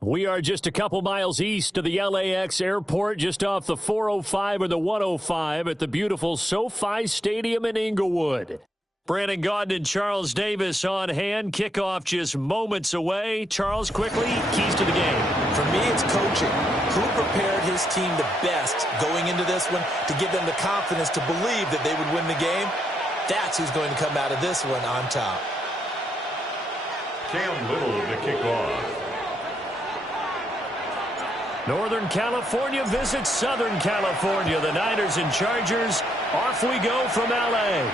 We are just a couple miles east of the LAX airport, just off the 405 or the 105 at the beautiful SoFi Stadium in Inglewood. Brandon Gaudin and Charles Davis on hand. Kickoff just moments away. Charles, quickly, keys to the game. For me, it's coaching. Who prepared his team the best going into this one to give them the confidence to believe that they would win the game? That's who's going to come out of this one on top. Cam Little to kick off. Northern California visits Southern California. The Niners and Chargers. Off we go from L.A.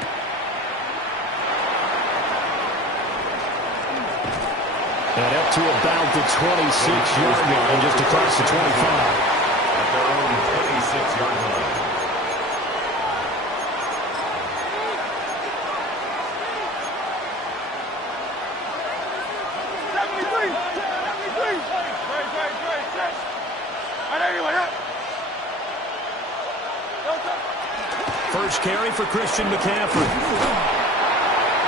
And up to about the 26-yard line, just across the 25. At their own 26-yard line. First carry for Christian McCaffrey.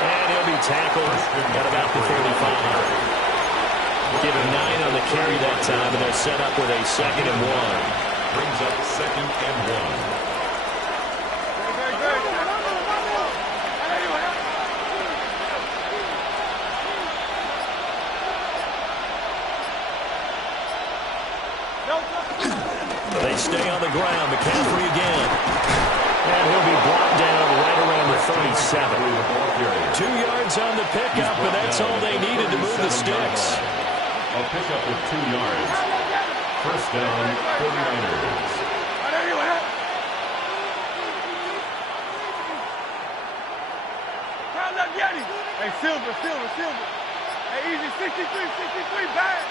And he'll be tackled at about the 35. Give him 9 on the carry that time, and they're set up with a 2nd and 1. Brings up 2nd and 1. They stay on the ground. McCaffrey again. And he'll be brought down right around the 37. 2 yards on the pickup, and that's all they needed to move the sticks. A pickup of 2 yards. First down, 49ers. Hey, Silver. Hey, easy, 63, bang.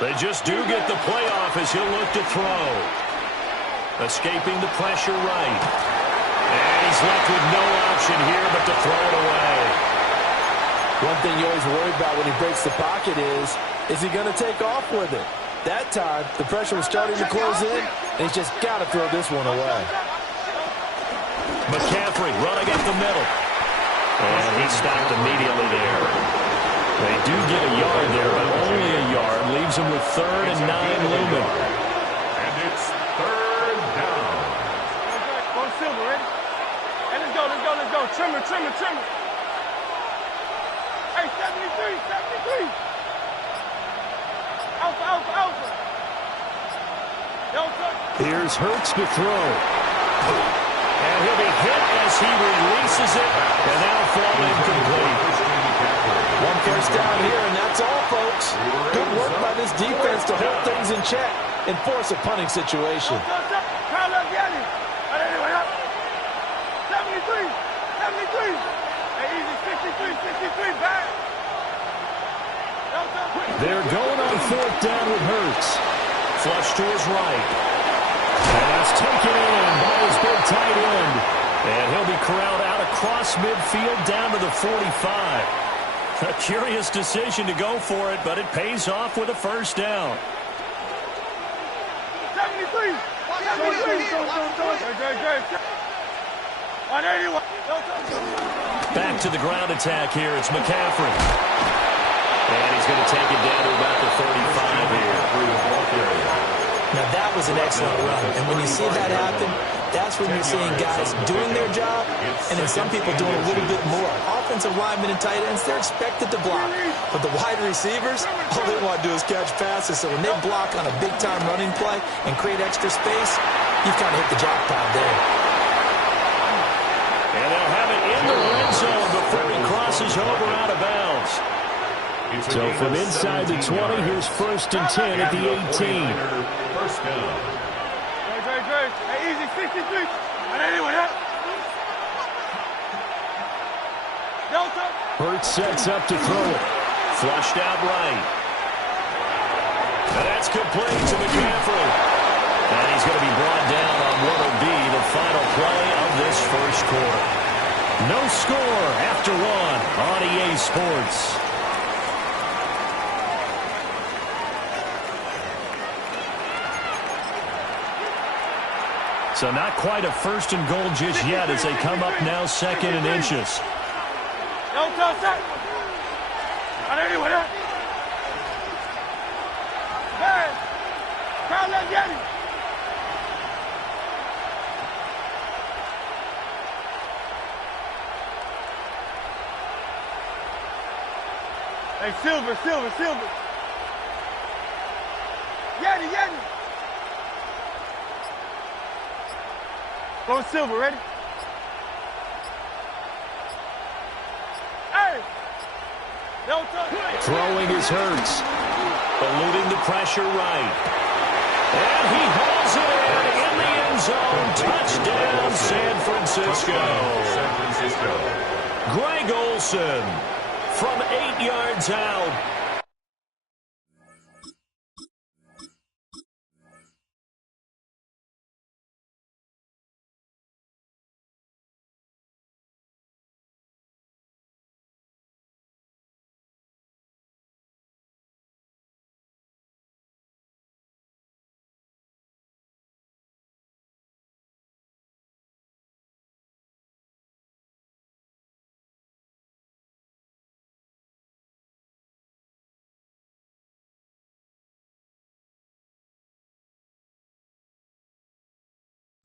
They just do get the playoff as he'll look to throw. Escaping the pressure right. And he's left with no option here but to throw it away. One thing you always worry about when he breaks the pocket is he going to take off with it? That time, the pressure was starting to close in, and he's just got to throw this one away. McCaffrey running up the middle. And he stopped immediately there. They do get a yard there, but only a yard. Leaves them with 3rd and 9 looming. And it's 3rd down. Go Silver, ready? Hey, let's go. Trimmer. Hey, 73. Alpha. Here's Hurts to throw. And he'll be hit as he releases it. And that'll fall incomplete. 1 first down here, and that's all, folks. Good work by this defense to hold things in check and force a punting situation. 73. Hey, easy, 63, back. They're going on 4th down with Hurts. Flush to his right. Pass taken in by his big tight end. And he'll be corralled out across midfield down to the 45. A curious decision to go for it, but it pays off with a first down. 73. Back to the ground attack here. It's McCaffrey. And he's going to take it down to about the 35 here. Now, that was an excellent run. And when you see that happen, that's when you're seeing guys doing their job and then some people doing a little bit more. Offensive linemen and tight ends, they're expected to block. But the wide receivers, all they want to do is catch passes. So when they block on a big-time running play and create extra space, you've kind of hit the jackpot there. And they'll have it in the red zone before he crosses over out of bounds. So from inside the 20, here's 1st and 10 at the 18. First down. Hey, easy, 63. Hurts sets up to throw it. Flushed out right. And that's complete to McCaffrey. And he's going to be brought down on what will be the final play of this first quarter. No score after 1 on EA Sports. So not quite a 1st and goal just yet as they come up now 2nd and inches. Don't touch that. I don't know that. Hey, crowd, let's get him. Hey, Silver. Yeti. Go Silver, ready? Hey! No touch. Throwing is Hurts. Eluding the pressure right. And he hauls it in the end zone. Touchdown, San Francisco. San Francisco. Greg Olsen from 8 yards out.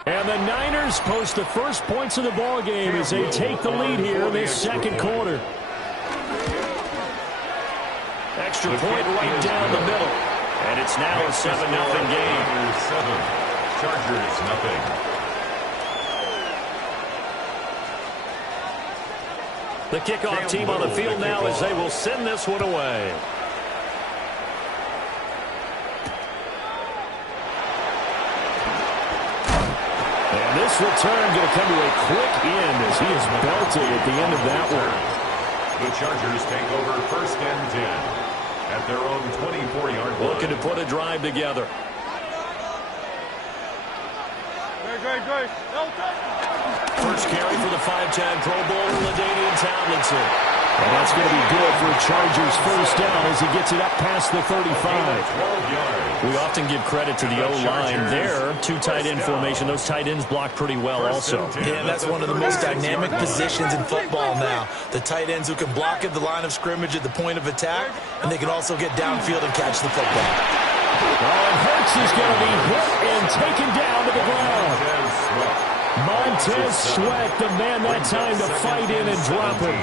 And the Niners post the first points of the ball game as they take the lead here in this second quarter. Extra point right down the middle. And it's now a 7-0 game. 7. Chargers, nothing. The kickoff team on the field now as they will send this one away. This return going to come to a quick end as he is belted at the end of that one. The Chargers take over first and 10 at their own 24-yard line. Looking to put a drive together. Great. No touch. First carry for the 5-time Pro Bowler, LaDainian Tomlinson. And that's going to be good for a Chargers first down as he gets it up past the 35. 12 yards. We often give credit to the O-line there. Two tight end formation. Those tight ends block pretty well also. Yeah, and that's one of the most dynamic positions in football now. The tight ends who can block at the line of scrimmage at the point of attack, and they can also get downfield and catch the football. And Hurts is going to be hit and taken down to the ground. Montez Sweat, the man that time to fight in and drop him.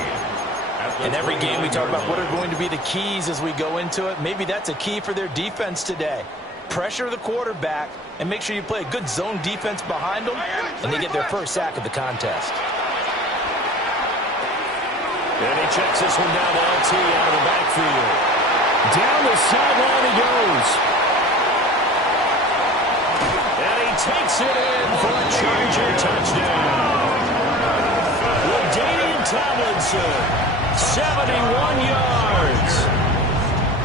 In every game, we talk about what are going to be the keys as we go into it. Maybe that's a key for their defense today. Pressure the quarterback and make sure you play a good zone defense behind them, and they get their first sack of the contest. And he checks this one down to LT out of the backfield. Down the sideline he goes. And he takes it in for a Charger touchdown. LaDainian Tomlinson. 71 yards.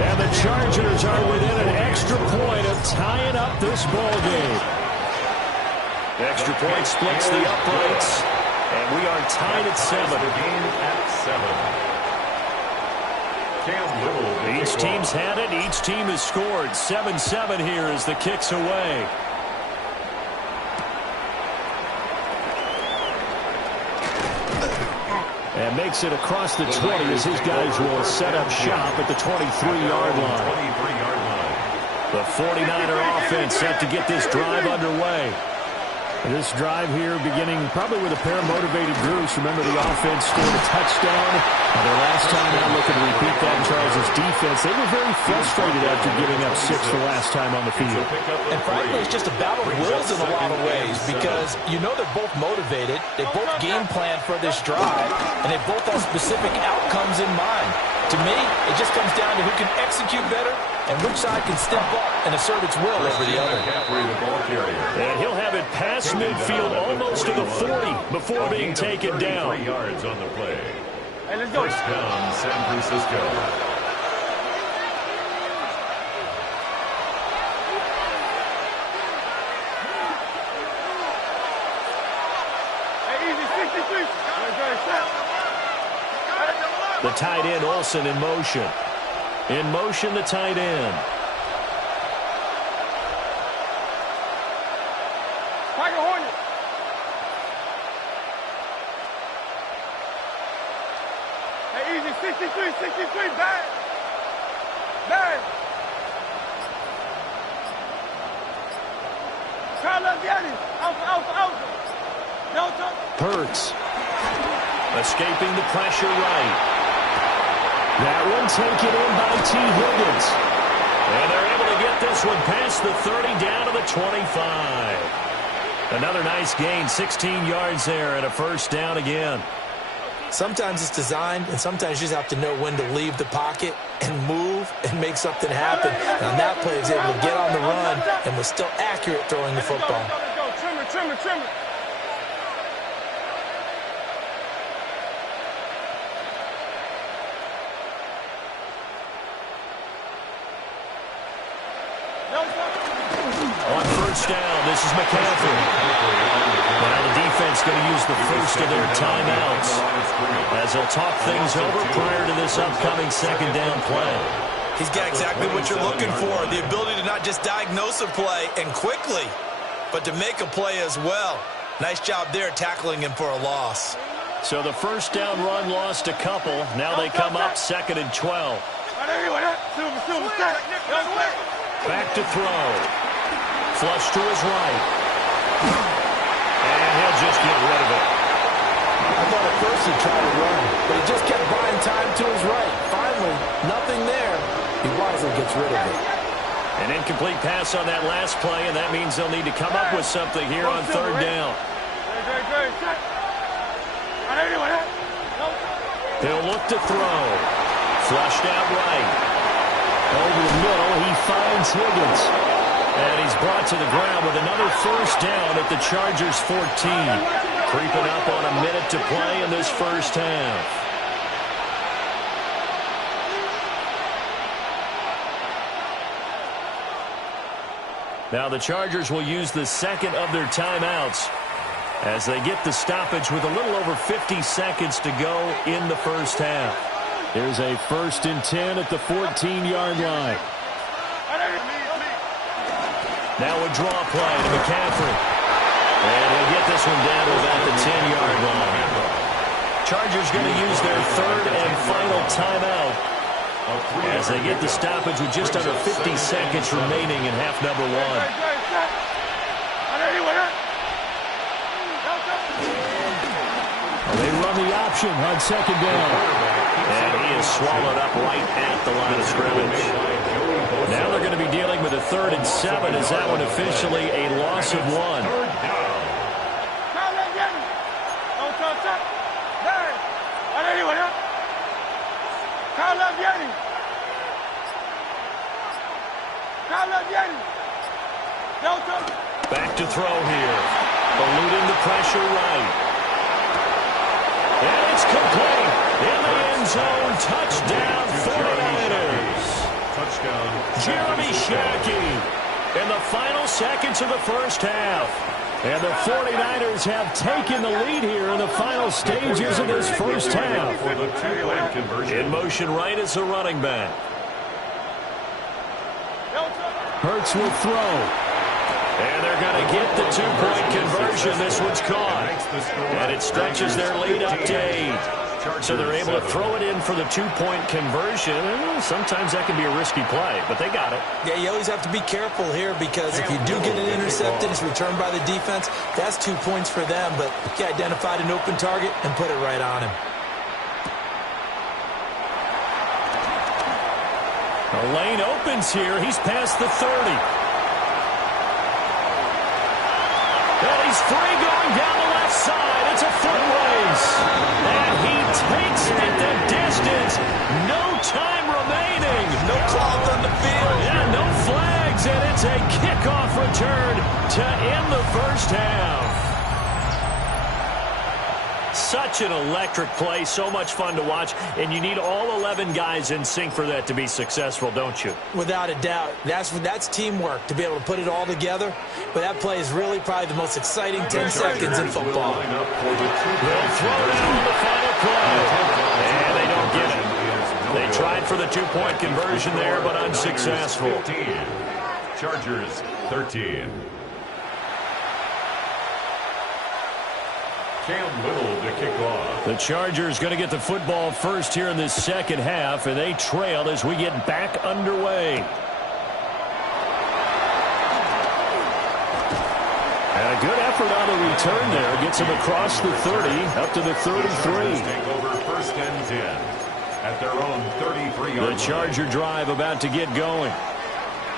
And the Chargers are within an extra point of tying up this ball game. Extra point splits the uprights. And we are tied at 7. The game at 7. Cam Little. Each team's had it. Each team has scored. 7-7 here as the kick's away. And makes it across the 20 as his guys will set up shop at the 23-yard line. The 49er offense set to get this drive underway. This drive here beginning probably with a pair of motivated groups. Remember, the offense scored a touchdown. And their last time out looking to repeat that in Charles' defense. They were very frustrated after giving up 6 the last time on the field. And frankly, it's just a battle of wills in a lot of ways because you know they're both motivated. They both game plan for this drive, and they both have specific outcomes in mind. To me, it just comes down to who can execute better and which side can step up and assert its will over the other. And he'll have it past midfield almost to the 40 before being taken down. 3 yards on the play. Hey, let's go. First down, San Francisco. Hey, easy, 63. The tight end, Olsen, in motion. In motion, the tight end. Tiger Hornet. 63, bang! Bang! Carlos Vianney, out. Delta. Hurts. Escaping the pressure right. That one taken in by T. Higgins. And they're able to get this one past the 30 down to the 25. Another nice gain, 16 yards there and a first down again. Sometimes it's designed, and sometimes you just have to know when to leave the pocket and move and make something happen. And on that play, he was able to get on the run and was still accurate throwing the football. Let's go. Trim it. On first down, this is McCaffrey. Now the defense going to use the first of their timeouts as they'll talk things over prior to this upcoming second down play. He's got exactly what you're looking for, the ability to not just diagnose a play and quickly, but to make a play as well. Nice job there tackling him for a loss. So the first down run lost a couple. Now they come up 2nd and 12. Back to throw. Flush to his right. And he'll just get rid of it. I thought at first he tried to run, but he just kept buying time to his right. Finally, nothing there. He wisely gets rid of it. An incomplete pass on that last play, and that means they'll need to come up with something here on third down. He'll look to throw. Flushed out right. Over the middle, he finds Higgins. And he's brought to the ground with another first down at the Chargers 14. Creeping up on a minute to play in this first half. Now the Chargers will use the second of their timeouts as they get the stoppage with a little over 50 seconds to go in the first half. Here's a 1st and 10 at the 14-yard line. Now a draw play to McCaffrey. And he'll get this one down to about the 10-yard line. Chargers going to use their third and final timeout as they get the stoppage with just under 50 seconds remaining in half number one. They run the option on 2nd down. And he is swallowed up right at the line of scrimmage. Now they're going to be dealing with a 3rd and 7 as that one officially a loss of 1. Back to throw here. Eluding the pressure right. And it's complete. In the end zone, touchdown 49ers. Touchdown. Jeremy Shockey in the final seconds of the first half. And the 49ers have taken the lead here in the final stages of this first half. For the two-point conversion. In motion right is the running back. Hurts will throw. And they're going to get the two-point conversion. This one's caught. And it stretches their lead up to 8. So they're able to throw it in for the two-point conversion. Sometimes that can be a risky play, but they got it. Yeah, you always have to be careful here because if you do get an intercepted, it's returned by the defense. That's 2 points for them, but he identified an open target and put it right on him. The lane opens here. He's past the 30. And he's free going down the left side. It's a foot race. And he takes it the distance. No time remaining. No clogs on the field. Yeah, no flags. And it's a kickoff return to end the first half. Such an electric play. So much fun to watch. And you need all 11 guys in sync for that to be successful, don't you? Without a doubt. That's teamwork to be able to put it all together. But that play is really probably the most exciting 10 seconds in football. They'll throw down the final play. And they don't get it. They tried for the two-point conversion there, but unsuccessful. 15. Chargers 13. Cam Little to kick off. The Chargers going to get the football first here in this second half, and they trail as we get back underway. And a good effort on the return there. Gets him across the 30, up to the 33. Take over first and 10 at their own 33-yard line. The Charger drive about to get going.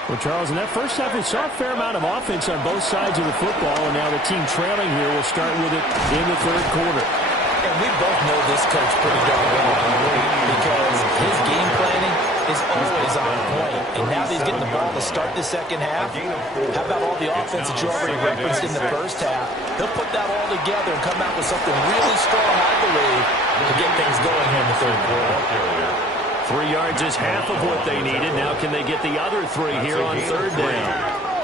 Well, Charles, in that first half, we saw a fair amount of offense on both sides of the football, and now the team trailing here will start with it in the third quarter. And we both know this coach pretty darn well, because his game planning is always on point. And now that he's getting the ball to start the second half, how about all the offense that you already referenced in the first half? He'll put that all together and come out with something really strong, I believe, to get things going here in the third quarter. 3 yards is half of what they needed. Now can they get the other 3 here on third down?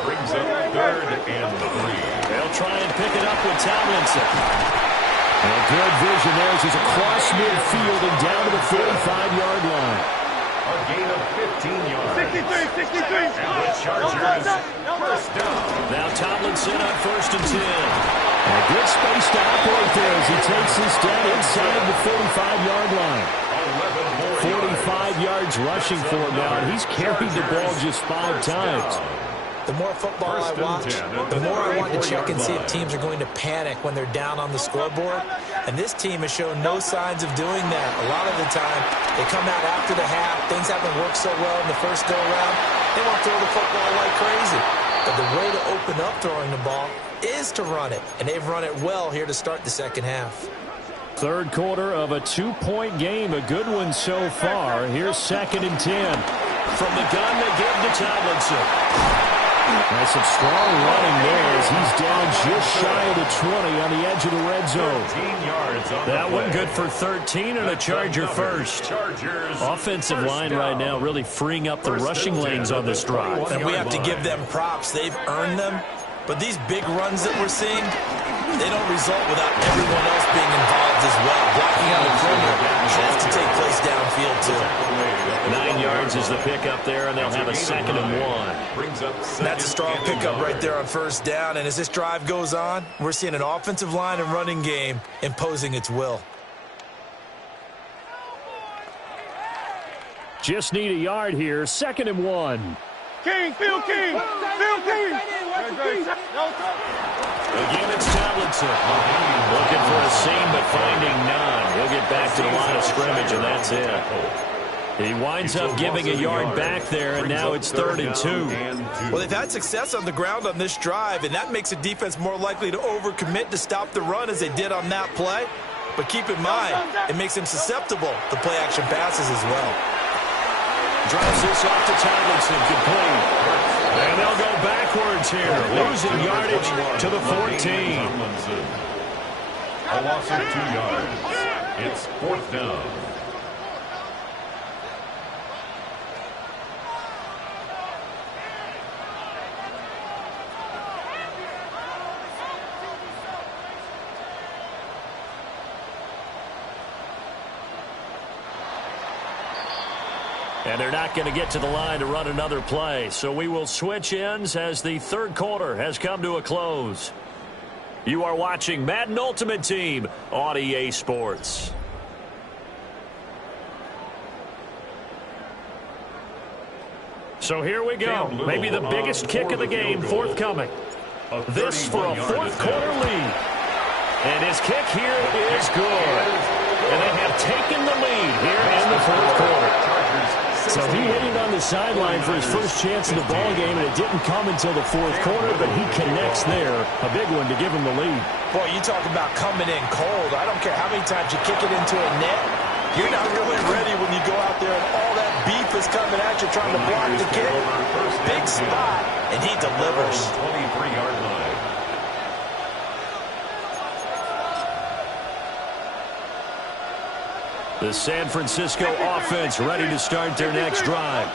Brings up third and 3. They'll try and pick it up with Tomlinson. And good vision there as he's across midfield and down to the 45-yard line. A gain of 15 yards. 63. And the Chargers first down. Now Tomlinson on first and 10. And a good space to operate there as he takes this down inside the 45-yard line. 45 yards rushing for him now, and he's carried the ball just 5 times. The more football I watch, the more I want to check and see if teams are going to panic when they're down on the scoreboard. And this team has shown no signs of doing that. A lot of the time, they come out after the half. Things haven't worked so well in the first go-around. They want to throw the football like crazy. But the way to open up throwing the ball is to run it. And they've run it well here to start the second half. Third quarter of a 2-point game. A good one so far. Here's second and 10. From the gun, they give to Tomlinson. Nice and strong running there as he's down just shy of the 20 on the edge of the red zone. 13 yards on That the one play. good for 13 and a Charger first. Chargers Offensive first line down. right now really freeing up the First rushing and 10 lanes on at the this drive. 21 And we have to line. give them props. They've earned them. But these big runs that we're seeing, they don't result without everyone else being involved as well. Blocking on the perimeter has to take place downfield, too. 9 yards is the pickup there, and they'll have a second and 1. Brings up That's a strong pickup right there on first down. And as this drive goes on, we're seeing an offensive line and running game imposing its will. Just need a yard here. Second and 1. King, Phil King. Phil King. Again, it's Tomlinson. Looking for a seam, but finding none. He'll get back to the line of scrimmage, and that's it. He winds up giving a yard back there, and now it's third and 2. Well, they've had success on the ground on this drive, and that makes a defense more likely to overcommit to stop the run as they did on that play. But keep in mind, it makes them susceptible to play-action passes as well. Drives this off to Tomlinson, complete. And they'll go backwards here, losing yardage to the 14. A loss of 2 yards. It's fourth down. And they're not going to get to the line to run another play. So we will switch ends as the third quarter has come to a close. You are watching Madden Ultimate Team on EA Sports. So here we go. Maybe the biggest kick of the game forthcoming. This for a fourth quarter lead. And his kick here is good. And they have taken the lead here in the fourth quarter. So he waited on the sideline for his first chance in the ball game, and it didn't come until the fourth quarter, but he connects there. A big one to give him the lead. Boy, you talk about coming in cold. I don't care how many times you kick it into a net. You're not really ready when you go out there and all that beef is coming at you trying to block the kick. Big spot, and he delivers. 23-yard line. The San Francisco offense ready to start their next drive.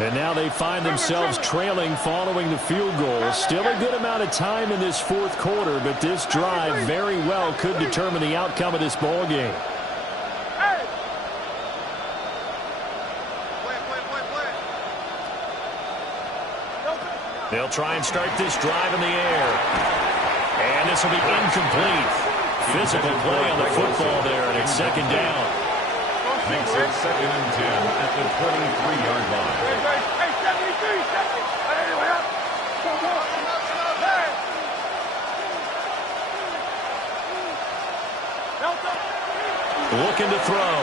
And now they find themselves trailing following the field goal. Still a good amount of time in this fourth quarter, but this drive very well could determine the outcome of this ball game. They'll try and start this drive in the air. And this will be incomplete. physical play on the football there, and it's second down. Makes it 2nd and 10 at the 23-yard line. Hey, 73, 70. Anyway, up. Looking to throw.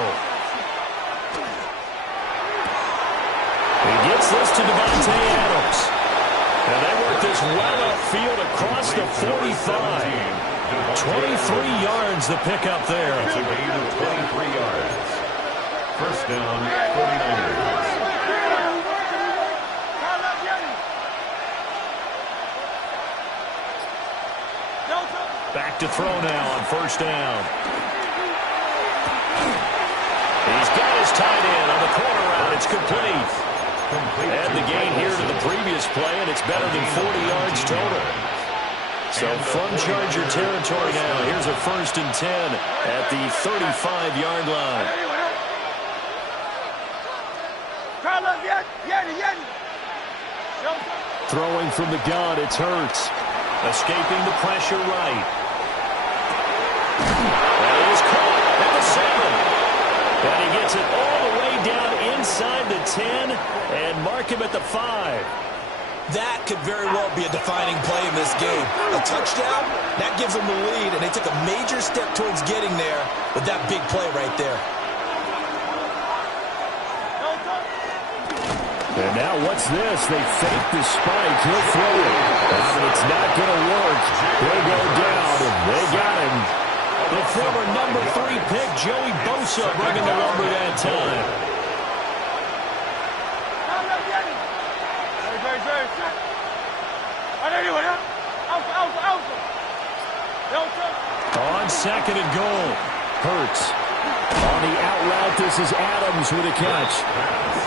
He gets this to Davante Adams. And they work this well upfield across the 45. 23 yards the pickup there. It's a gain of 23 yards. First down, 49ers. Back to throw now on first down. He's got his tight end on the corner route. It's complete. Add the gain here to the previous play, and it's better than 40 yards total. So from Charger territory now, here's a 1st and 10 at the 35-yard line. Throwing from the gun, it's Hurts. Escaping the pressure right. That is caught at the 7. And he gets it all the way down inside the 10 and mark him at the 5. That could very well be a defining play in this game. A touchdown, that gives them the lead, and they took a major step towards getting there with that big play right there. And now what's this? They fake the spike. He'll throw it. But it's not going to work. He'll go down, and they got him. The former number 3 pick, Joey Bosa, bringing the lumber that time. On 2nd and goal, Hurts. On the out route, this is Adams with a catch.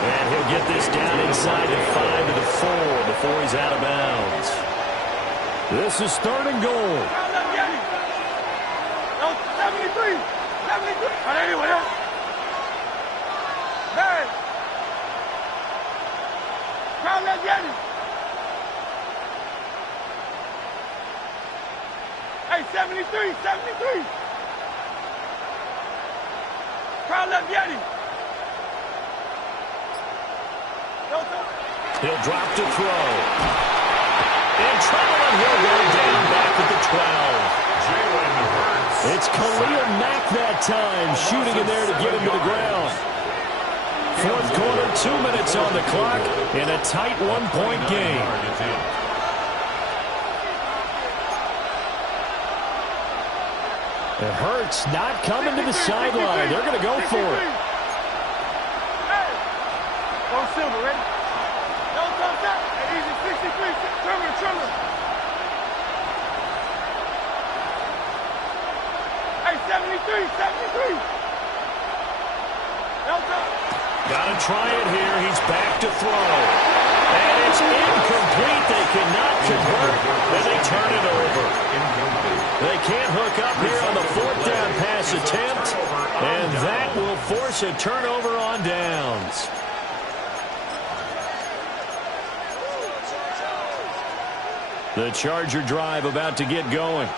And he'll get this down inside the 5 to the 4 before he's out of bounds. This is 3rd and goal. 73. Hey, 73. Crowd left Yeti. He'll drop to throw. In trouble, and he'll go down back at the 12. It's Khalil Mack that time, shooting in there to get him to the ground. 4th quarter, 2 minutes on the clock in a tight 1-point game. It hurts not coming to the sideline. They're going to go for it. Go Silver, ready? No thumbs up. Easy, 63. Trimmer. Hey, 73. No thumbs. Got to try it here. He's back to throw. And it's incomplete. They cannot convert. Then they turn it over. They can't hook up here on the 4th down pass attempt. And that will force a turnover on downs. The Charger drive about to get going.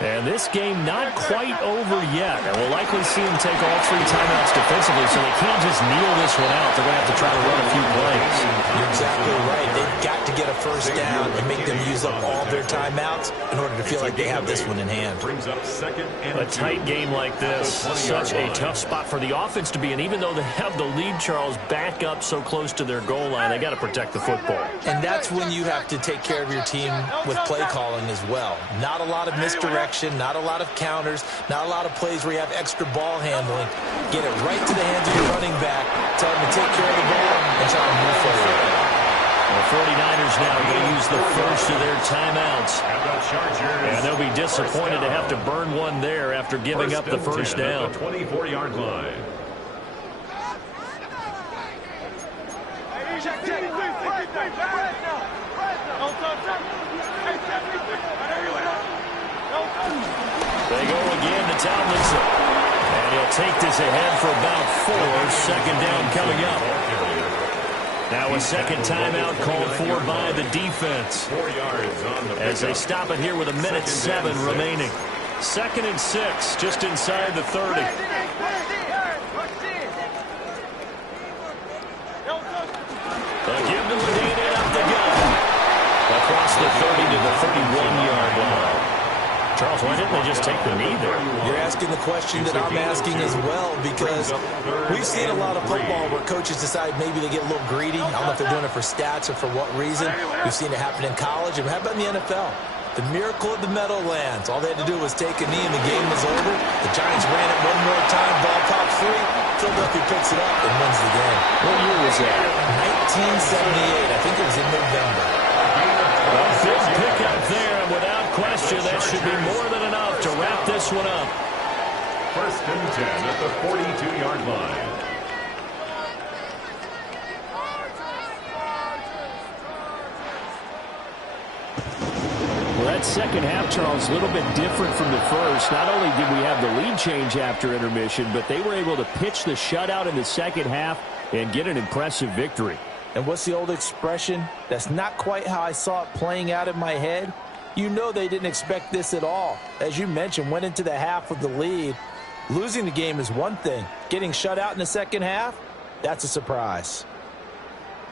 And this game not quite over yet. And we'll likely see them take all 3 timeouts defensively, so they can't just kneel this one out. They're going to have to try to run a few plays. You're exactly right. They've got to get a 1st down and make them use up all their timeouts in order to feel like they have this one in hand. Brings up 2nd and A tight game like this, such a tough spot for the offense to be in. Even though they have the lead, Charles, back up so close to their goal line, they got to protect the football. And that's when you have to take care of your team with play calling as well. Not a lot of misdirection, not a lot of counters, not a lot of plays where you have extra ball handling. Get it right to the hands of your running back, tell them to take care of the ball, and try to move forward. The 49ers now going to use the first of their timeouts. And they'll be disappointed to have to burn one there after giving up the 1st down. 24-yard line. They go again to Tomlinson. And he'll take this ahead for about 4. 2nd down coming up. Now a 2nd timeout called for by the defense. 4 yards on the as they stop it here with 1:07 remaining. 2nd and 6, just inside the 30. They'll give to Ladine up the gut. Across the 30 to the 31-yard line. Charles, why didn't they just take the knee there? You're asking the question that I'm asking as well, because we've seen a lot of football where coaches decide maybe they get a little greedy. I don't know if they're doing it for stats or for what reason. We've seen it happen in college. And how about in the NFL? The miracle of the Meadowlands. All they had to do was take a knee and the game was over. The Giants ran it one more time. Ball popped free. Philadelphia picks it up and wins the game. What year was that? 1978. I think it was in November. A big pickup there, and without question, that should be more than enough to wrap this one up. 1st and 10 at the 42-yard line. Well, that second half, Charles, a little bit different from the first. Not only did we have the lead change after intermission, but they were able to pitch the shutout in the second half and get an impressive victory. And what's the old expression? That's not quite how I saw it playing out in my head. You know they didn't expect this at all. As you mentioned, went into the half with the lead. Losing the game is one thing. Getting shut out in the second half, that's a surprise.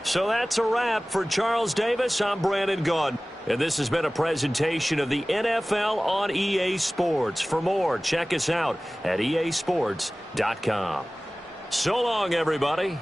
So that's a wrap for Charles Davis. I'm Brandon Gaudin. And this has been a presentation of the NFL on EA Sports. For more, check us out at easports.com. So long, everybody.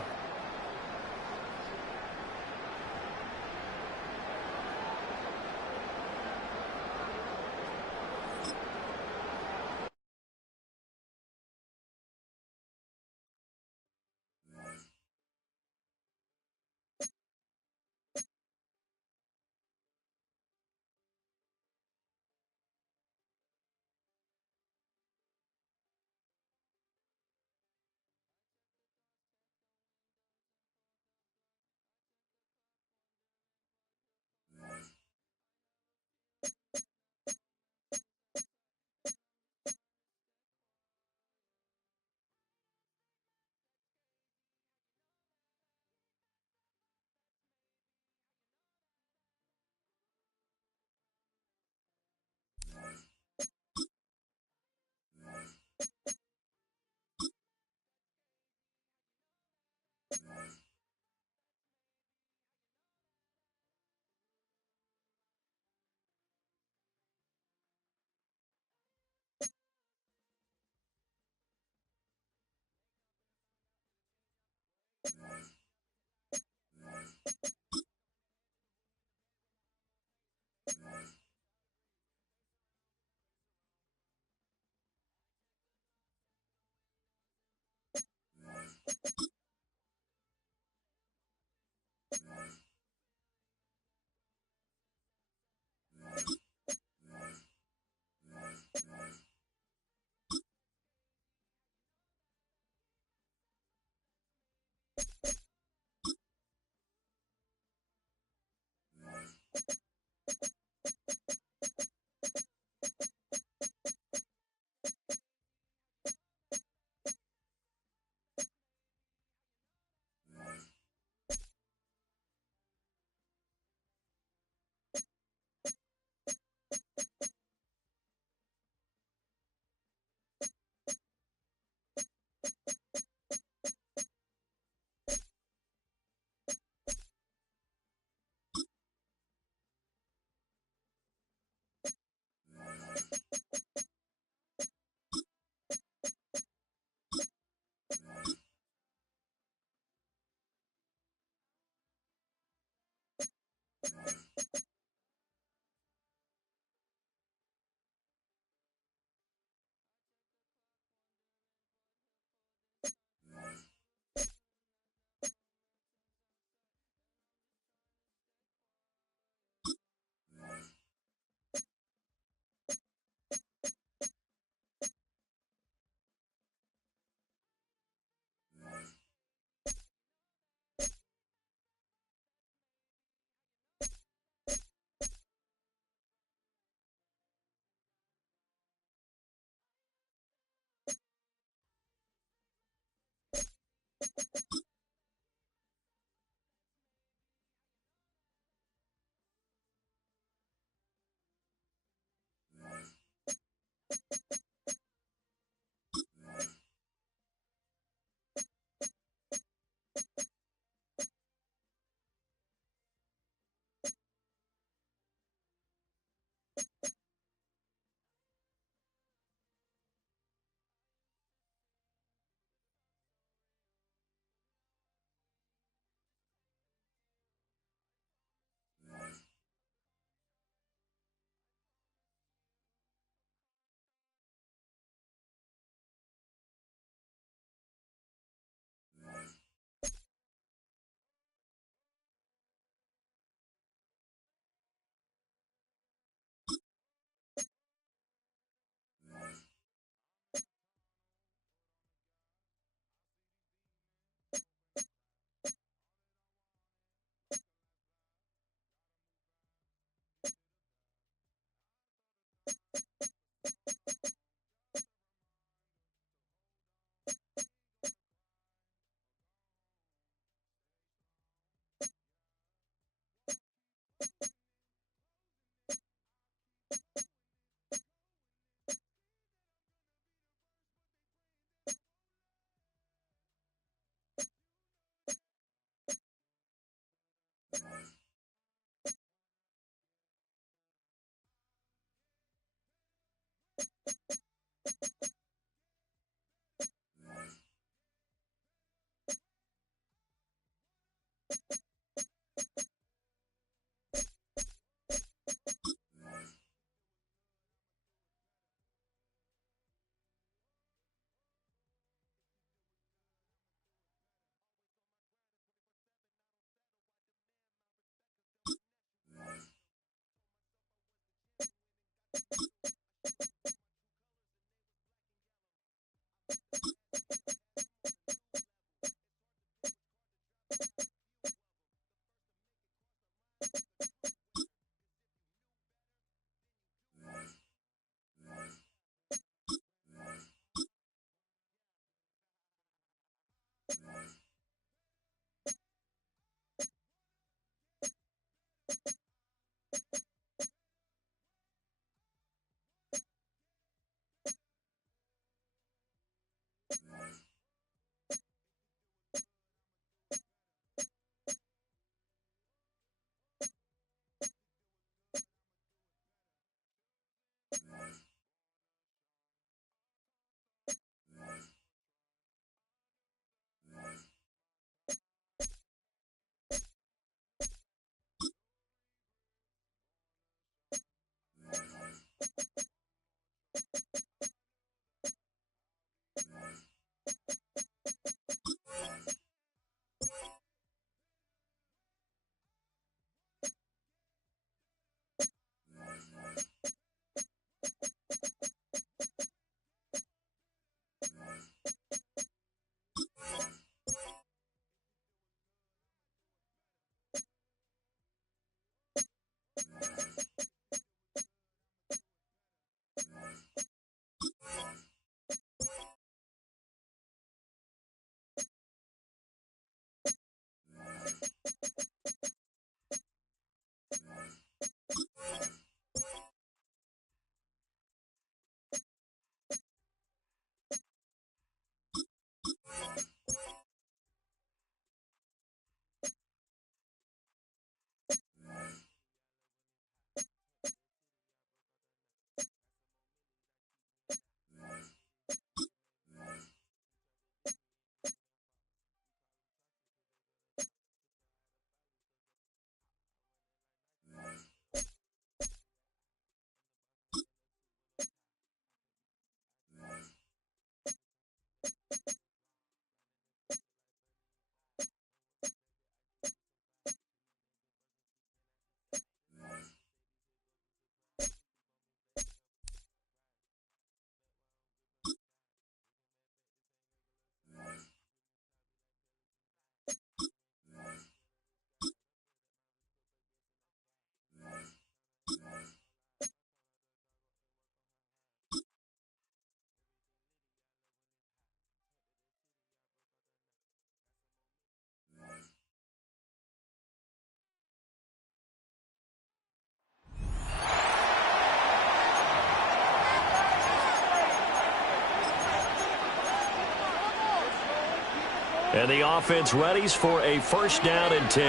And the offense readies for a first down and 10.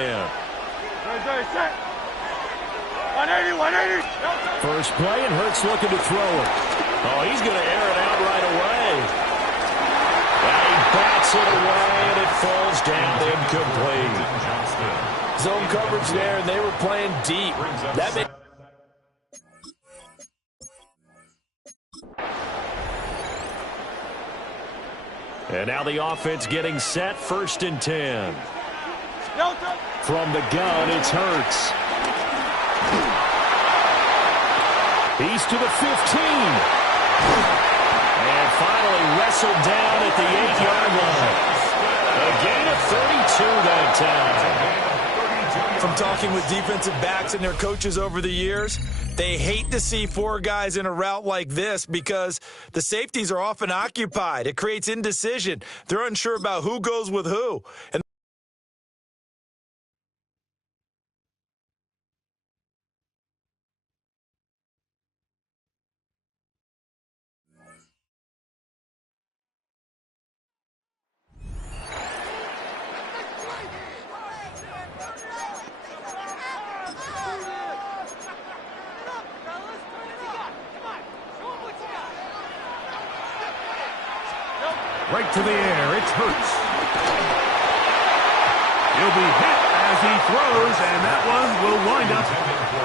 180, 180. First play, and Hurts looking to throw it. Oh, he's going to air it out right away. And he bats it away, and it falls down incomplete. Zone coverage there, and they were playing deep. That makes And now the offense getting set, first and 10. From the gun, it's Hurts. He's to the 15. And finally wrestled down at the 8-yard line. A gain of 32 that time. from talking with defensive backs and their coaches over the years. They hate to see four guys in a route like this because the safeties are often occupied. It creates indecision. They're unsure about who goes with who. And Right to the air. It's Hurts. He'll be hit as he throws, and that one will wind up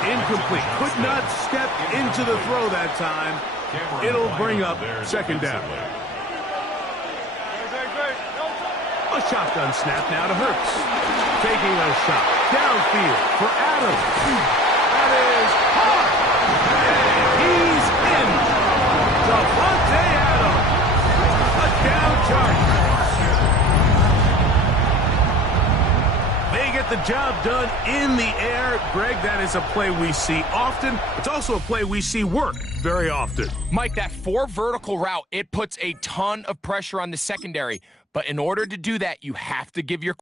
incomplete. Could not step into the throw that time. It'll bring up second down. A shotgun snap now to Hurts. Taking a shot downfield for Adams. That is hard. And he's in. Davante Adams. Touchdown Chargers. They get the job done in the air. Greg, that is a play we see often. It's also a play we see work very often. Mike, that 4 vertical route, it puts a ton of pressure on the secondary. But in order to do that, you have to give your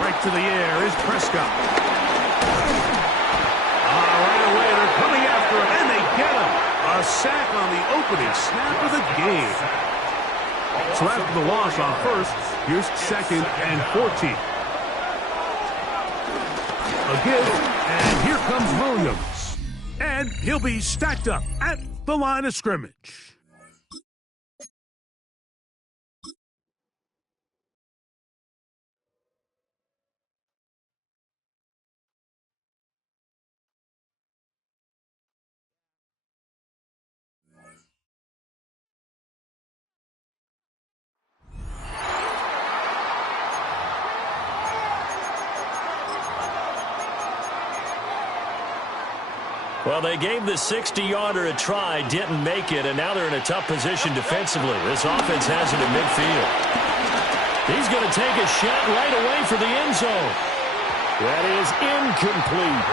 Right to the air is Prescott. Right away, they're coming after him, and they get him. A sack on the opening snap of the game. So after the loss on first, here's 2nd and 14. A give, and here comes Williams. And he'll be stacked up at the line of scrimmage. Well, they gave the 60-yarder a try, didn't make it, and now they're in a tough position defensively. This offense has it in midfield. He's going to take a shot right away for the end zone. That is incomplete.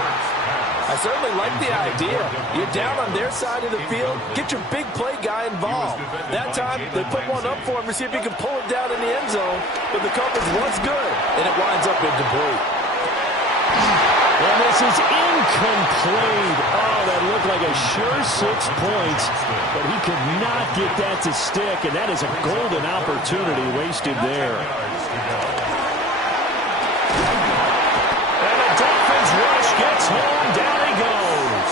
I certainly like the idea. You're down on their side of the field. Get your big play guy involved. That time, they put one up for him to see if he can pull it down in the end zone. But the coverage was good, and it winds up incomplete. And this is incomplete. Oh, that looked like a sure 6 points, but he could not get that to stick, and that is a golden opportunity wasted there. And the Dolphins rush gets home. Down he goes.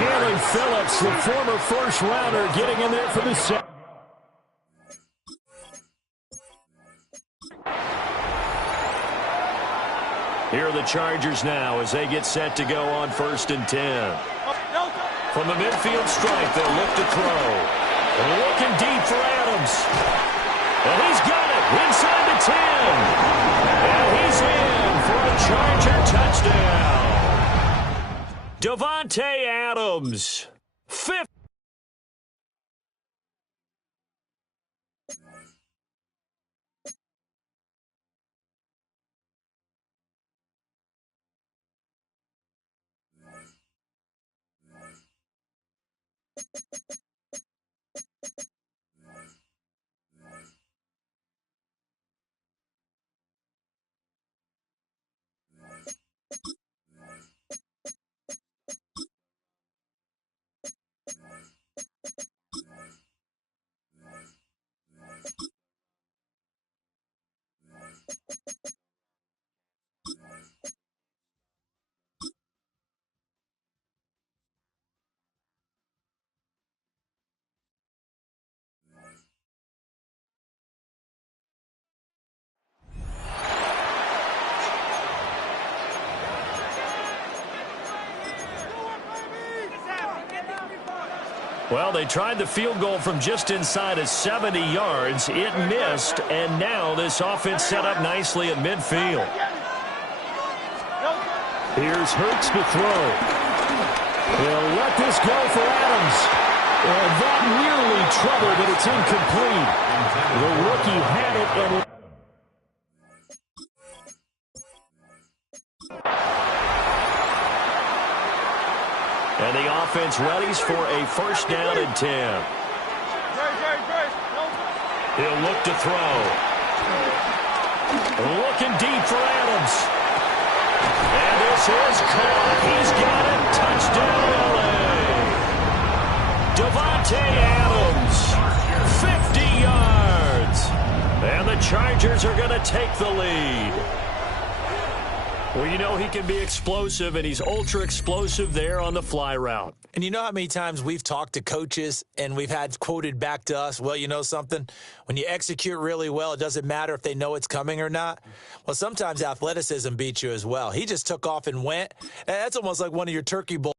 Jalen Phillips, the former first-rounder, getting in there for the set. Here are the Chargers now as they get set to go on 1st and 10. From the midfield stripe, they'll look to throw. Looking deep for Adams. And he's got it inside the 10. And he's in for a Charger touchdown. Davante Adams, 5th. Well, they tried the field goal from just inside of 70 yards. It missed, and now this offense set up nicely at midfield. Here's Hurts to throw. He'll let this go for Adams. And that nearly trouble, but it's incomplete. The rookie had it, and and the offense readies for a 1st down and 10. He'll look to throw. Looking deep for Adams. And this is caught. He's got it. Touchdown, L.A. Davante Adams, 50 yards. And the Chargers are going to take the lead. Well, you know he can be explosive, and he's ultra-explosive there on the fly route. And you know how many times we've talked to coaches and we've had quoted back to us, well, you know something? When you execute really well, it doesn't matter if they know it's coming or not. Well, sometimes athleticism beats you as well. He just took off and went. That's almost like one of your turkey bowls.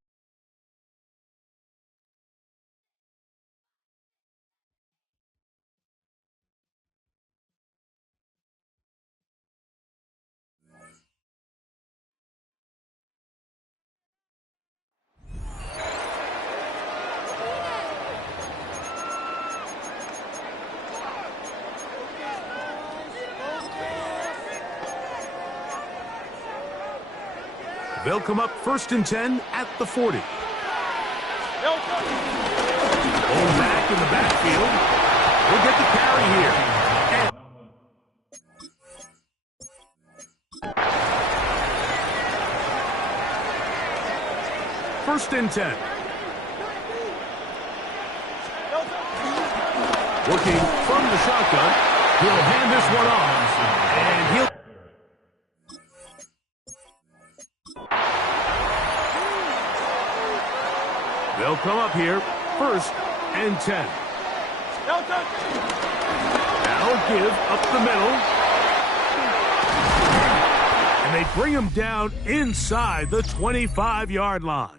They'll come up 1st and 10 at the 40. Going back in the backfield. We'll get the carry here. First and 10. Working from the shotgun. He'll hand this one off. And he'll... They'll come up here, 1st and 10. Now give up the middle. And they bring him down inside the 25-yard line.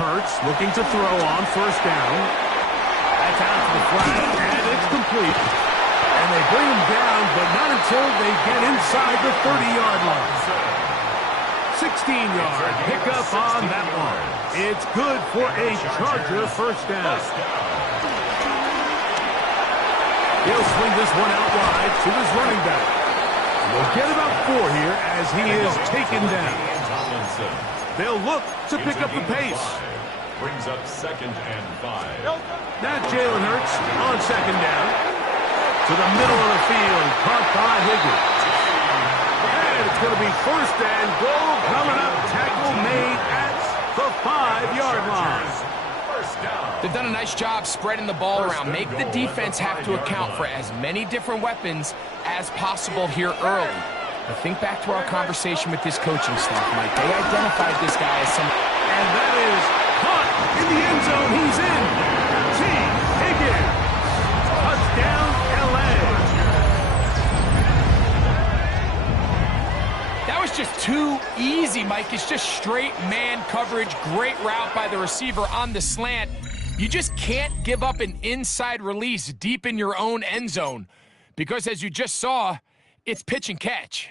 Hurts looking to throw on 1st down. That's out to the flat, and it's complete. And they bring him down, but not until they get inside the 30-yard line. 16-yard pickup on that one. It's good for a Charger 1st down. He'll swing this one out wide to his running back. We'll get about 4 here as he is taken down. They'll look to pick up the pace. Brings up 2nd and 5. Now Jalen Hurts on 2nd down. To the middle of the field, caught by Higgins. And it's going to be 1st and goal coming up. Tackle made at the 5-yard line. They've done a nice job spreading the ball around. Make the defense have to account for as many different weapons as possible here early. But think back to our conversation with this coaching staff, Mike. They identified this guy as some... And that is caught in the end zone. He's in. T. Higgins. Touchdown, L.A. That was just too easy, Mike. It's just straight man coverage. Great route by the receiver on the slant. You just can't give up an inside release deep in your own end zone. Because as you just saw, it's pitch and catch.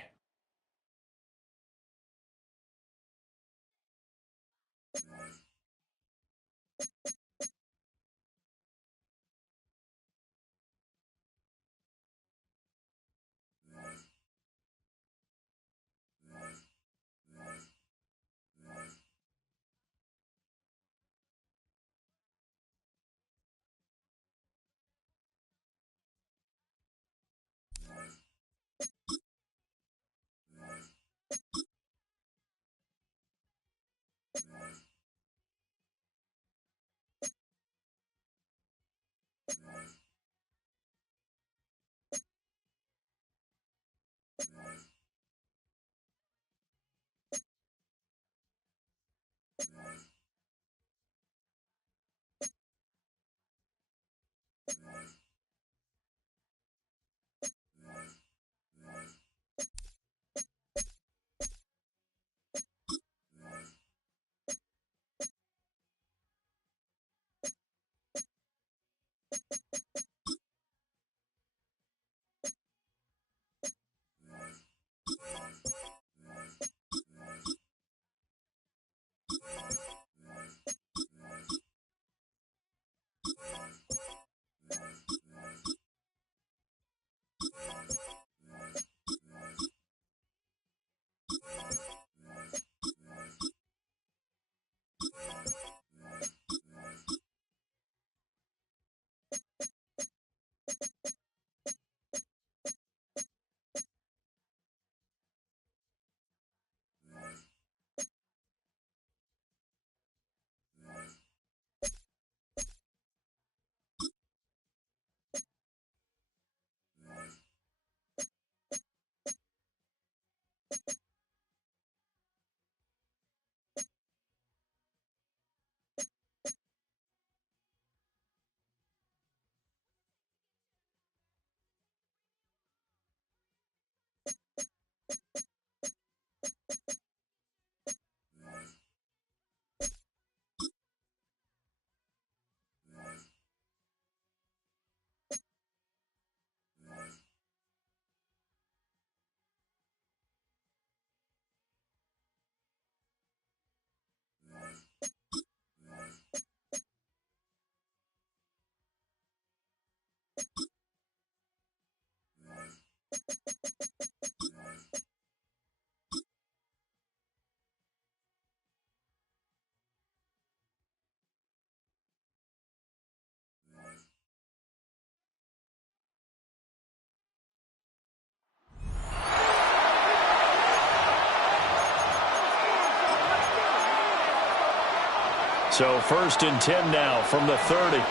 So 1st and 10 now from the 30.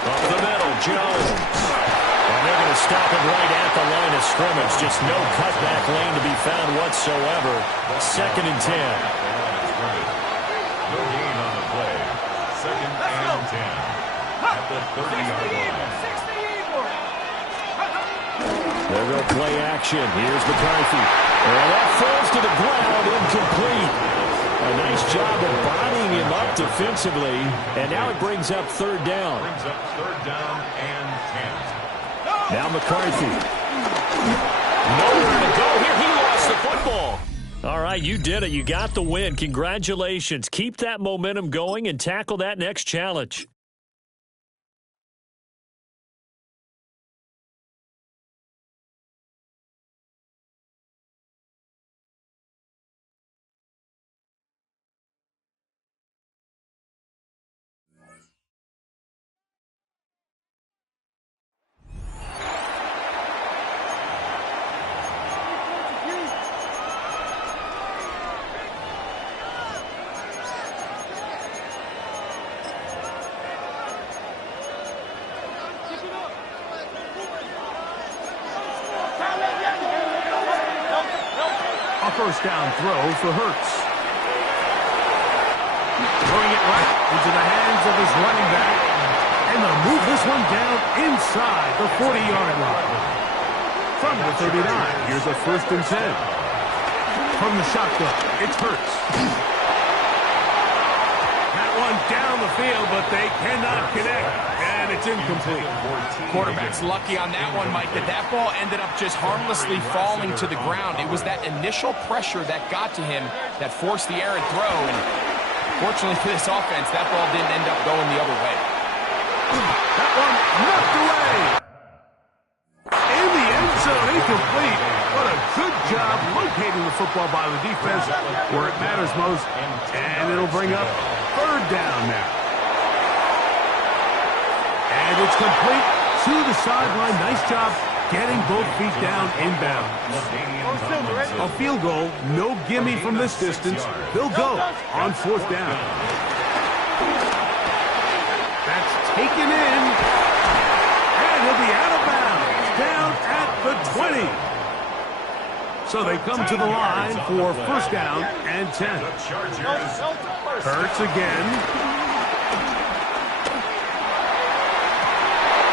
Up the middle, Jones. And they're going to stop it right at the line of scrimmage. Just no cutback lane to be found whatsoever. 2nd and 10. No gain on the play. 2nd and 10. At the 30-yard line. They're going to play action. Here's McCarthy. And that falls to the ground, incomplete. A nice job of bodying him up defensively. And now it brings up 3rd down. Brings up 3rd down and 10. Now McCarthy. Nowhere to go here. He lost the football. All right, you did it. You got the win. Congratulations. Keep that momentum going and tackle that next challenge. A first down throw for Hurts. Throwing it right into the hands of his running back. And they'll move this one down inside the 40-yard line. From the 39, here's a 1st and 10. From the shotgun, it's Hurts. That one down the field, but they cannot connect. And it's incomplete. Quarterback's lucky on that one, Mike, that ball ended up just harmlessly falling to the ground. It was that initial pressure that got to him that forced the errant throw. And fortunately for this offense, that ball didn't end up going the other way. That one knocked away. In the end zone, incomplete. What a good job locating the football by the defense where it matters most. And it'll bring up 3rd down now. And it's complete to the sideline. Nice job getting both feet down inbound. A field goal, no gimme from this distance. They'll go on 4th down. That's taken in. And he'll be out of bounds. Down at the 20. So they come to the line for 1st down and 10. Hurts again.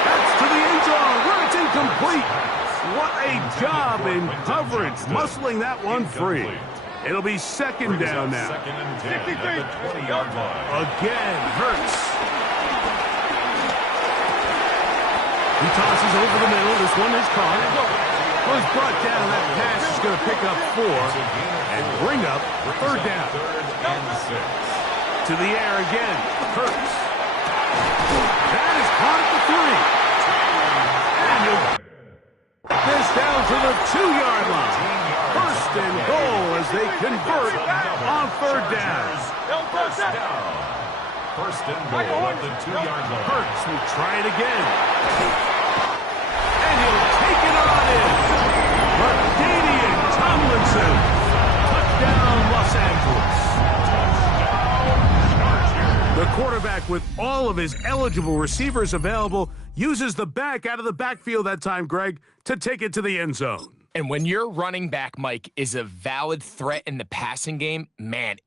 That's to the end zone where it's incomplete. What a job in coverage, muscling that one free. It'll be 2nd down now. 2nd and 10 at the 20-yard line. Again, Hurts. He tosses over the middle. This one is caught. Was brought down. That pass is going to pick up 4 and bring up 3rd down. 3rd and 6. To the air again. Hurts. That is caught at the 3. And he'll this down to the 2-yard line. 1st and goal as they convert on 3rd down. 1st and goal at the 2-yard line. Hurts will try it again. And he'll take it on in. LaDainian Tomlinson. Touchdown, Los Angeles. The quarterback, with all of his eligible receivers available, uses the back out of the backfield that time, Greg, to take it to the end zone. And when your running back, Mike, is a valid threat in the passing game, man,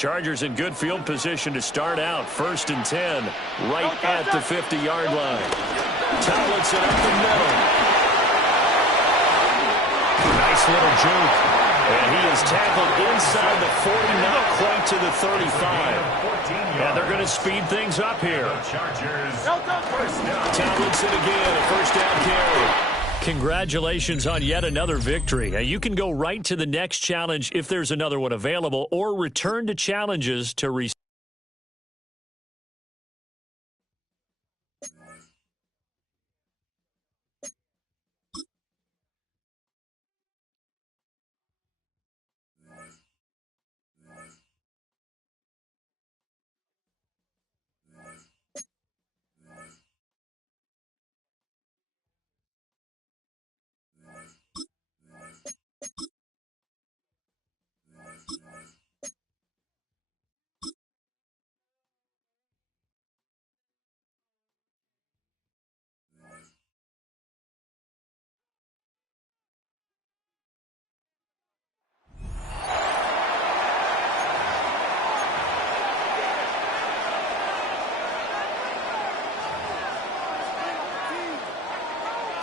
Chargers in good field position to start out. 1st and 10, right at the 50-yard line. Tomlinson up the middle. Nice little juke. And he is tackled inside the 40, not quite to the 35. And they're going to speed things up here. Chargers. Tomlinson again, a 1st down carry. Congratulations on yet another victory. Now, you can go right to the next challenge if there's another one available, or return to challenges to receive.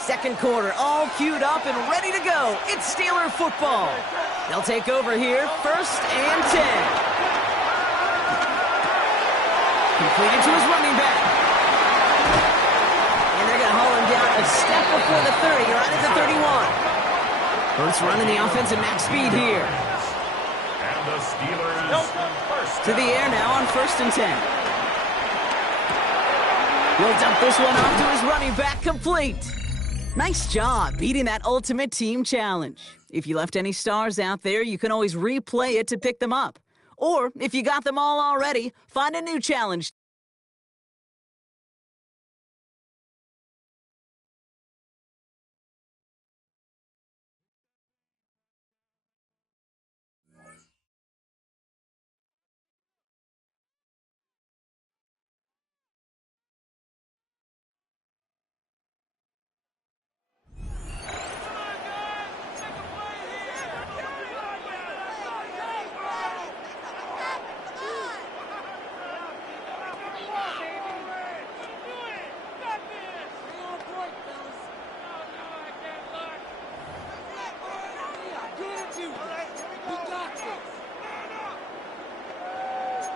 Second quarter, all queued up and ready to go. It's Steeler football. They'll take over here, 1st and 10. Completed to his running back. And they're going to haul him down a step before the 30, right at the 31. Hurts running the offensive max speed here. And the Steelers first to the air now on 1st and 10. He'll dump this one off to his running back, complete. Nice job beating that Ultimate Team Challenge. If you left any stars out there, you can always replay it to pick them up. Or, if you got them all already, find a new challenge.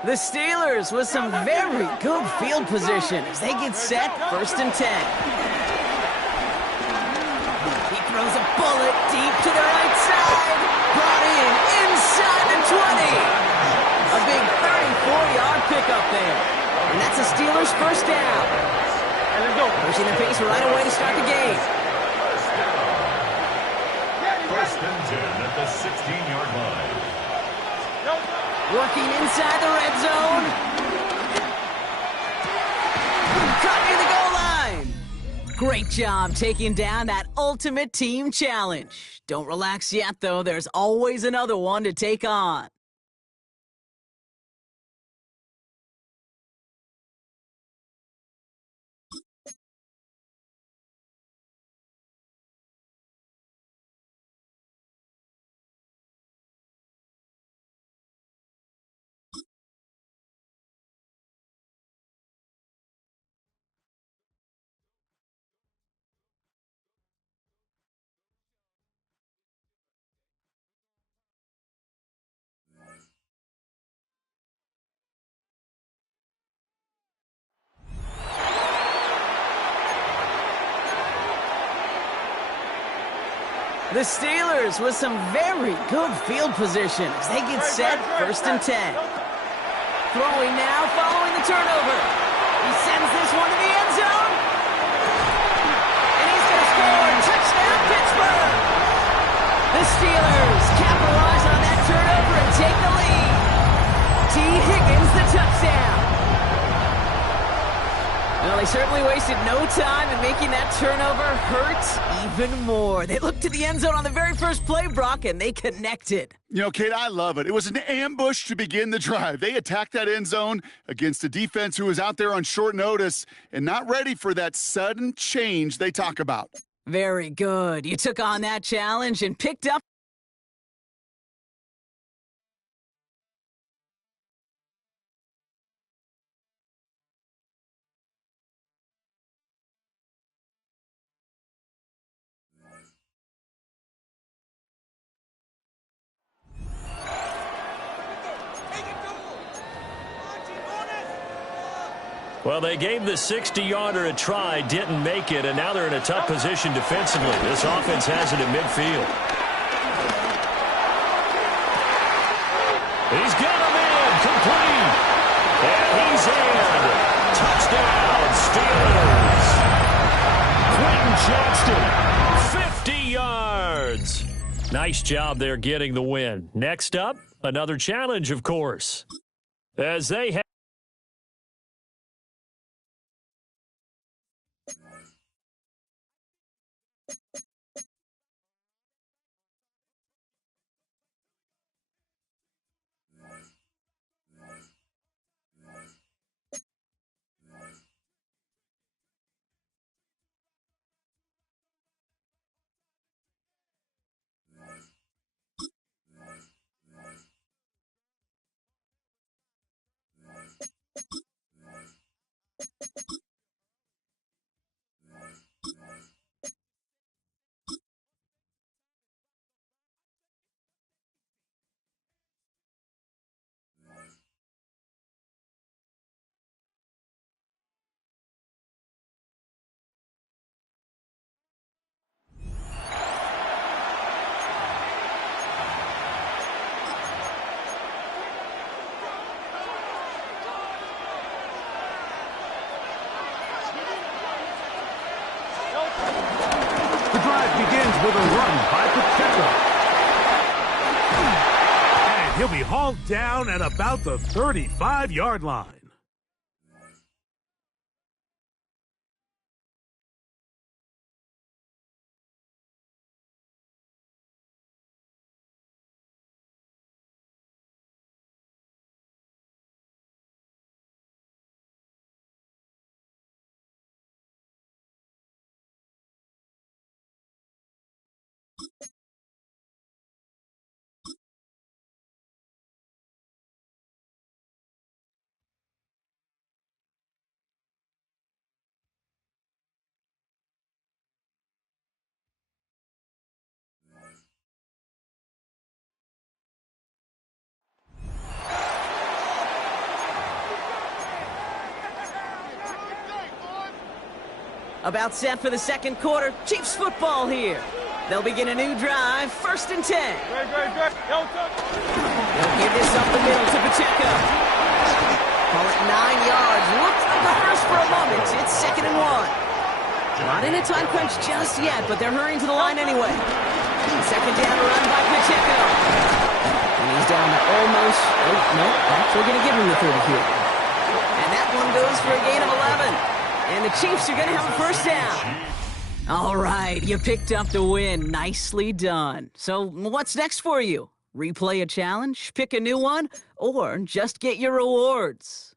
The Steelers with some very good field position as they get set, 1st and 10. He throws a bullet deep to the right side. Brought in inside the 20. A big 34-yard pickup there. And that's the Steelers' 1st down. Pushing the pace right away to start the game. 1st and 10 at the 16-yard line. Working inside the red zone. Cut near the goal line. Great job taking down that Ultimate Team Challenge. Don't relax yet, though. There's always another one to take on. The Steelers with some very good field position as they get set, 1st and 10. Throwing now, following the turnover. He sends this one to the end zone. And he's going to score. Touchdown, Pittsburgh. The Steelers capitalize on that turnover and take the lead. T. Higgins, the touchdown. Well, they certainly wasted no time in making that turnover hurt even more. They looked to the end zone on the very first play, Brock, and they connected. You know, Kate, I love it. It was an ambush to begin the drive. They attacked that end zone against a defense who was out there on short notice and not ready for that sudden change they talk about. Very good. You took on that challenge and picked up. Well, they gave the 60-yarder a try, didn't make it, and now they're in a tough position defensively. This offense has it at midfield. He's got him in, complete. And he's in. Touchdown, Steelers. Quentin Johnston, 50 yards. Nice job there getting the win. Next up, another challenge, of course. As they have with a run by Pacheco. And he'll be hauled down at about the 35-yard line. About set for the second quarter. Chiefs football here. They'll begin a new drive. 1st and 10. They'll give this up the middle to Pacheco. Call it 9 yards. Looks like a first for a moment. It's 2nd and 1. Not in a time crunch just yet, but they're hurrying to the line anyway. 2nd down, a run by Pacheco. And he's down to almost... Oh, no, actually going to give him the 30 here. And that one goes for a gain of 11. And the Chiefs are going to have a first down. All right, you picked up the win. Nicely done. So what's next for you? Replay a challenge, pick a new one, or just get your rewards?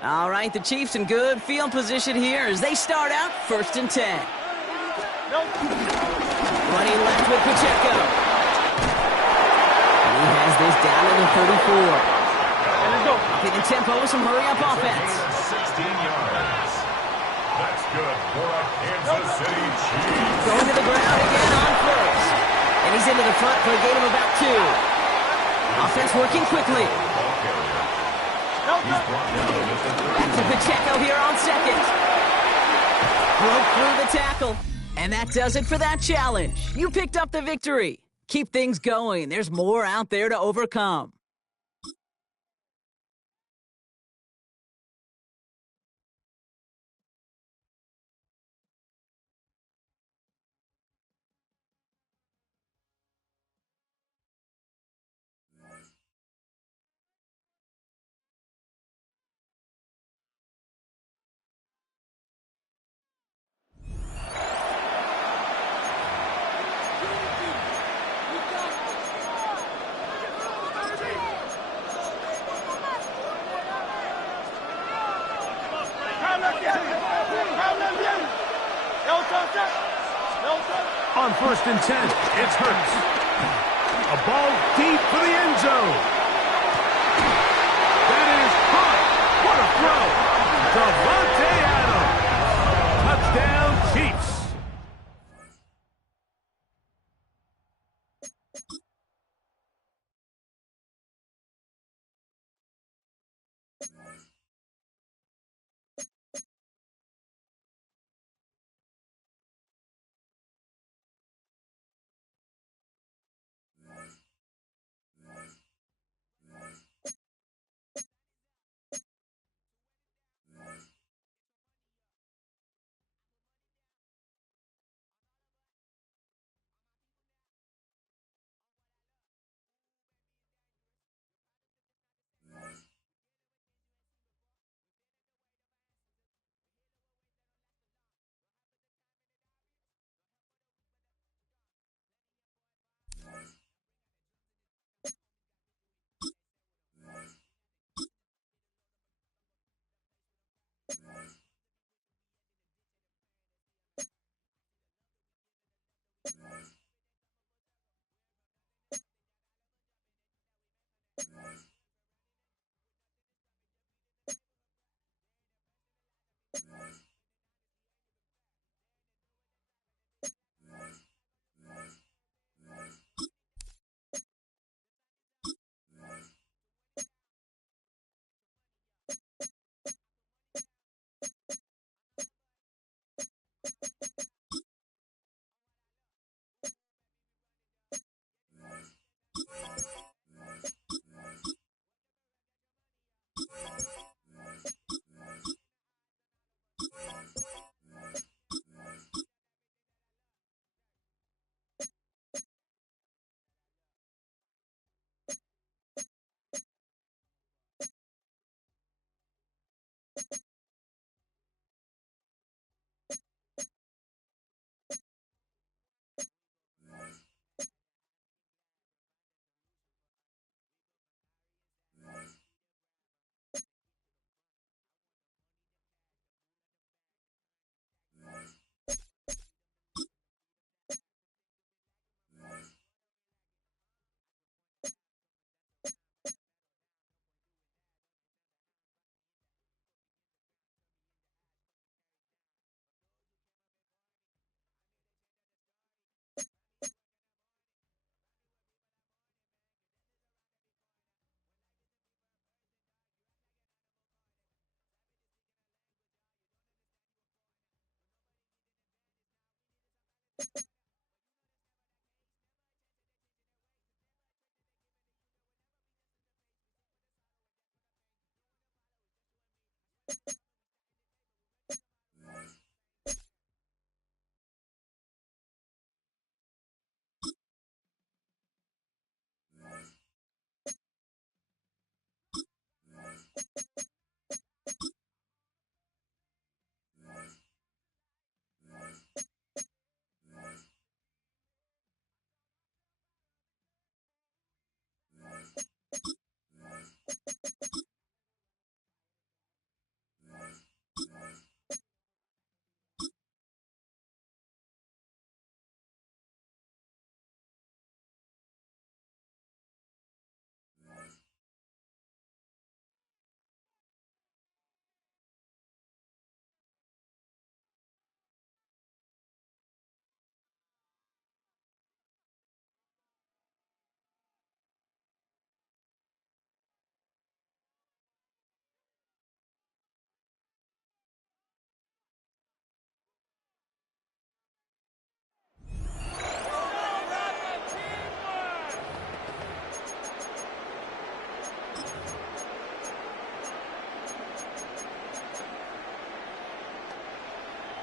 All right, the Chiefs in good field position here as they start out 1st and 10. Running left with Pacheco. And he has this down to the 34. Upping the tempo with some hurry-up offense. 16 yards. That's good for a Kansas City Chiefs. Going to the ground again on 1st. And he's into the front for a gain of about 2. Offense working quickly. Back to Pacheco here on 2nd. Broke through the tackle. And that does it for that challenge. You picked up the victory. Keep things going. There's more out there to overcome. On 1st and 10, it's Hurts. A ball deep for the end zone. That is caught. What a throw. Davante Adams. Touchdown, Chiefs.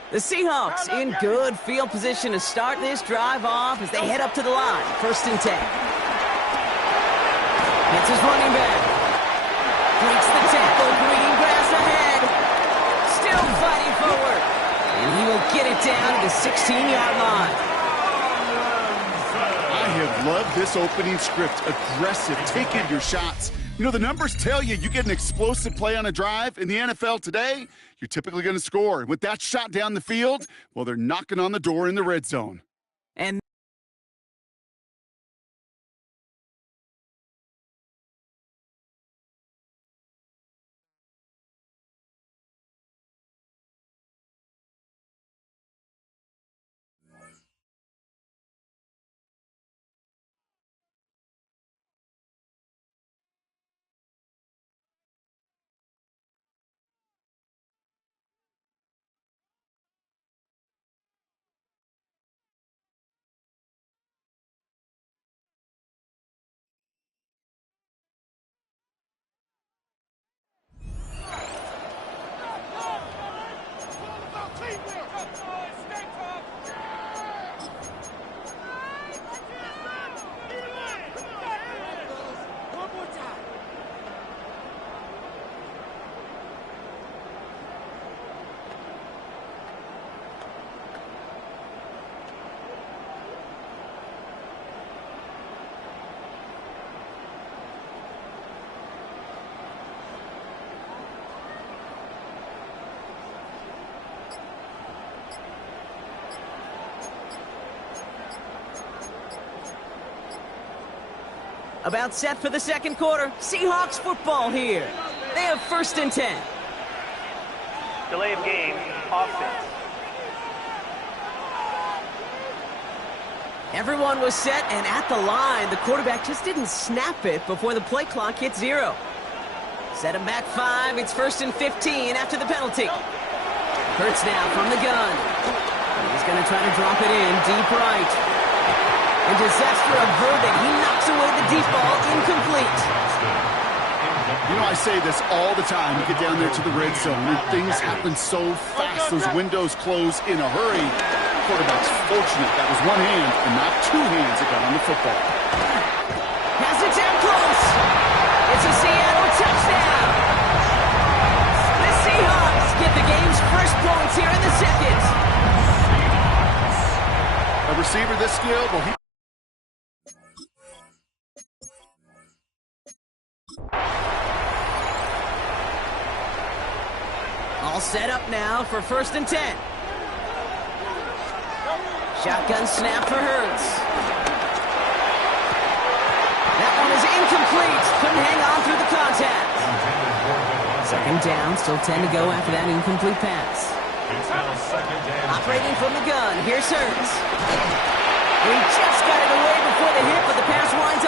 The Seahawks in good field position to start this drive off as they head up to the line. 1st and 10. It's his running back. Breaks the tackle. Green grass ahead. Still fighting forward. And he will get it down to the 16-yard line. I have loved this opening script. Aggressive, taking your shots. You know, the numbers tell you get an explosive play on a drive. In the NFL today, you're typically going to score. With that shot down the field, well, they're knocking on the door in the red zone. And about set for the second quarter. Seahawks football here. They have 1st and 10. Delay of game, offense. Everyone was set and at the line. The quarterback just didn't snap it before the play clock hit 0. Set him back 5. It's 1st and 15 after the penalty. Hurts now from the gun. He's going to try to drop it in deep right. And disaster averted. He knocks away the deep ball, incomplete. You know, I say this all the time. You get down there to the red zone, and things happen so fast. Those windows close in a hurry. The quarterback's fortunate. That was one hand and not two hands that got on the football. Has it down close. It's a Seattle touchdown. The Seahawks get the game's first points here in the second. A receiver this skilled, well, he... All set up now for 1st and 10. Shotgun snap for Hurts. That one is incomplete. Couldn't hang on through the contact. 2nd down, still 10 to go after that incomplete pass. Operating from the gun, here's Hurts. He just got it away before the hit, but the pass winds